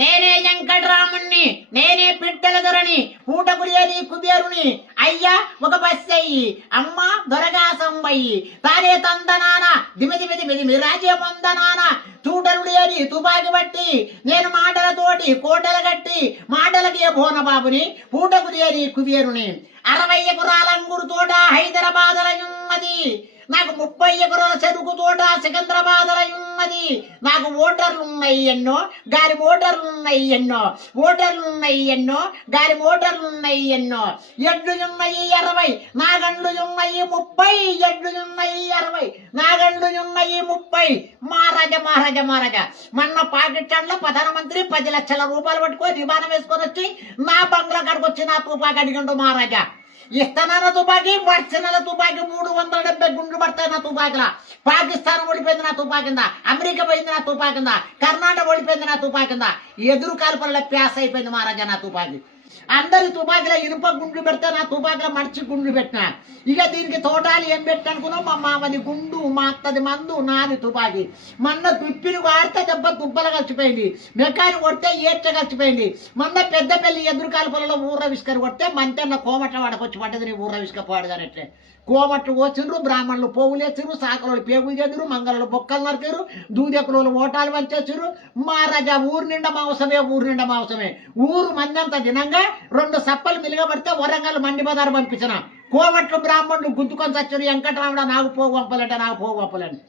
నేనే వెంకటరాముణ్ణి, నేనే పిట్టల దొరని, పూటకుడియని కుబేరుని. అయ్యా ఒక బస్సు అయ్యి, అమ్మ దొరగా సంబయ్యి, తానే తందనాన దిమిది రాజ్య పొందనాన. చూటలుడి అని తుపాకి బట్టి, నేను మాటలతోటి కోటలు కట్టి, మాటలకి భోన బాబుని, పూటకుడి అని కుబేరుని. 60 ఎకరాల అంగురు తోట హైదరాబాద్ ఉన్నది, నాకు 30 ఎకరాల చెరుకు తోట సికింద్రాబాద్ ఉన్నది. నాకు ఓటర్లు ఉన్నాయి ఎన్నో, గారి మోటార్లు ఉన్నాయి ఎన్నో, ఓటర్లు ఉన్నాయి ఎన్నో, గారి మోటార్లు ఉన్నాయి ఎన్నో. ఎడ్లు ఉన్నాయి 60, నాగండ్లు ఉన్నాయి 30, ఎడ్లు ఉన్నాయి 60, నాగండ్లు ఉన్నాయి 30. మహారాజా మొన్న పాకిస్తాన్లో ప్రధానమంత్రి 10 లక్షల రూపాయలు పట్టుకొని విమానం వేసుకొని వచ్చి నా బంగ్లా కాడికి వచ్చి నా తుపాకి అడిగిండు మహారాజా. ఇస్తనాల తుపాకి, వర్షనాల తుపాకి 370 గుండ్లు పడతాయి నా తుపాకిలా. పాకిస్తాన్ ఓడిపోయింది నా తుపాకిందా, అమెరికా పోయింది నా తుపాకిందా, కర్ణాటక ఓడిపోయింది నా తుపాకిందా. ఎదురు కాల్పనలో ప్యాస్ అయిపోయింది మహారాజా నా తుపాకి. అందరి తుపాకిలో ఇనుప గుండ్లు పెడితే నా తుపాకిలో మడిచి గుండ్లు పెట్టినా. ఇక దీనికి తోటాలు ఏం పెట్టనుకున్నావు, మా మామది గుండు, మా అత్తది మందు, నాది తుపాకి. మొన్న తుప్పిని వాడితే దెబ్బ తుప్పలు కలిసిపోయింది, మెకాని కొడితే ఏడ్చ కలిసిపోయింది. మొన్న పెద్దపల్లి ఎదురు కాల్పనలో ఊర్ర విసుకరు కొడితే మంతెన్న కోమట్ల వాడకొచ్చి పడ్డది. నీ ఊర్ర విసుక పోడగానట్లే కోమట్లు పోచిండ్రు, బ్రాహ్మణులు పోగులు వేసిరు, సాకలు పేగులు చెందిరు, మంగళలు బొక్కలు నరికారు, దూదెకులు ఓటాలు వంచేసిరు. మహారాజా ఊరు నిండా మాంసమే. ఊరు మంది అంతా దినంగా 2 సప్పలు మిలుగబడితే వరంగల్ మండి బజారు పంపించిన. కోమట్లు బ్రాహ్మణులు గుద్దుకొని చచ్చారు. వెంకటరాముడు నాకు పోగు పంపలంటే నాకు పోగు పంపలండి.